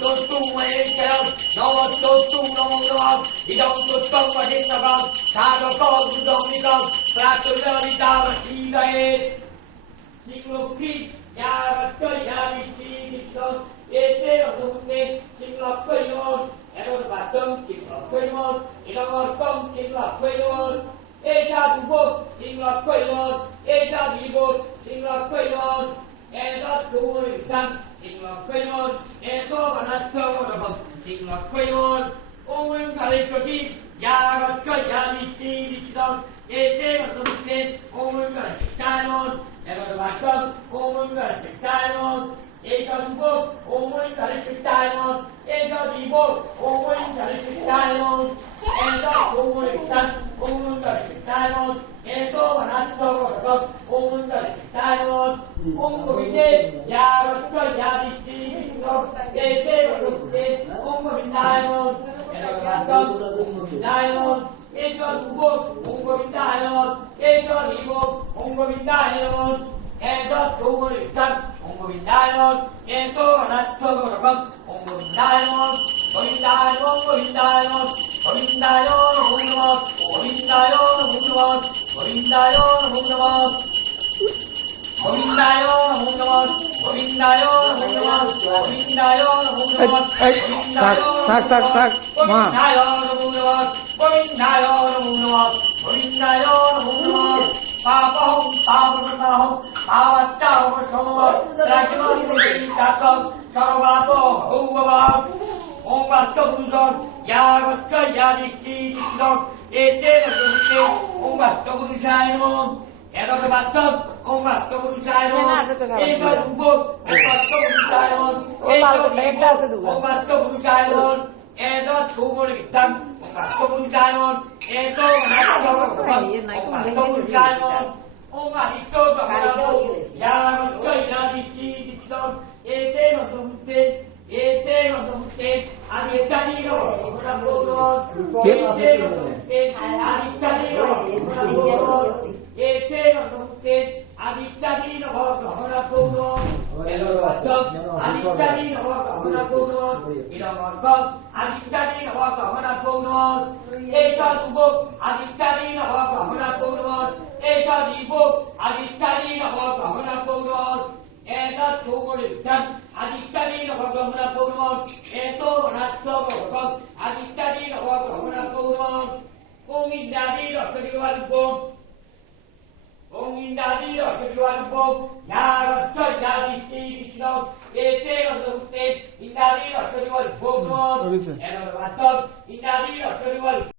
தொட்டும் மகேஸ்வரம் நவத் தொட்டும் நமோ நமாம் இதம் தொட்டம் மகேந்தகம் சாதகோ குதமிகம் பிராத்துரவிதாமசீதயே ஸ்ரீமுக்தி யாரத்த யாவிஷ்டி நித்தம் ஏதே ரகுந்தே ஸ்ரீலப்பயோன் எரோர்வத்தம் ஸ்ரீலப்பயோன் இளவர்த்தம் ஸ்ரீலப்பயோன் ஏஷா துபோ ஸ்ரீலப்பயோன் ஏஷா தீபோ ஸ்ரீலப்பயோன் ஏதா தூரிதம் 正月恋を大分かれしとき、やがっかいやみしていりきどん、えー、てまとめて、大分かれしきたいもん、えまとばっかん、大分かれしきたいもん、えしょんぼ、大分かれしきたいもん、えしょんぼ、大分かれしきたいもん、えしょんぼ、大分かれしきたいもん、えしょんぼ、大分かれしきたいもん、えー santo un recitador, un comité, ya ya distinto, desde los luces, un comitaron, en el corazón, un comitaron, que yo tuvo, un comitaron, que yo vivo, un comitaron, que yo tuvo, un comitaron, সমর রাজমাতি কাকং সর্বাপ ভৌবাব ওম এতে ওম বাস্তবুষায় এরক বাস্তব এত এত এতে এতে এতে এতে বাস্তব ইরম অর্থ আদি ইত্যাদির ওরা বলুন এসব যুবক আদি ইত্যাদির ওরা বলুন এসব যুবক আদি ইত্যাদির ওরা বলুন এটা চৌবড়ে উঠান আদিত্যাদি নবগ্রহণা পৌরণ এত রাষ্ট্র ভগত আদিত্যাদি নবগ্রহণা পৌরণ ওম ইন্দ্রাদি রসদিবাল্প ওম ইন্দ্রাদি রসদিবাল্প ইয়ারচ্চ ইয়াদিষ্টি কৃষ্ণ এতে রসুতে ইন্দ্রাদি রসদিবাল্প এর বাস্তব ইন্দ্রাদি রসদিবাল্প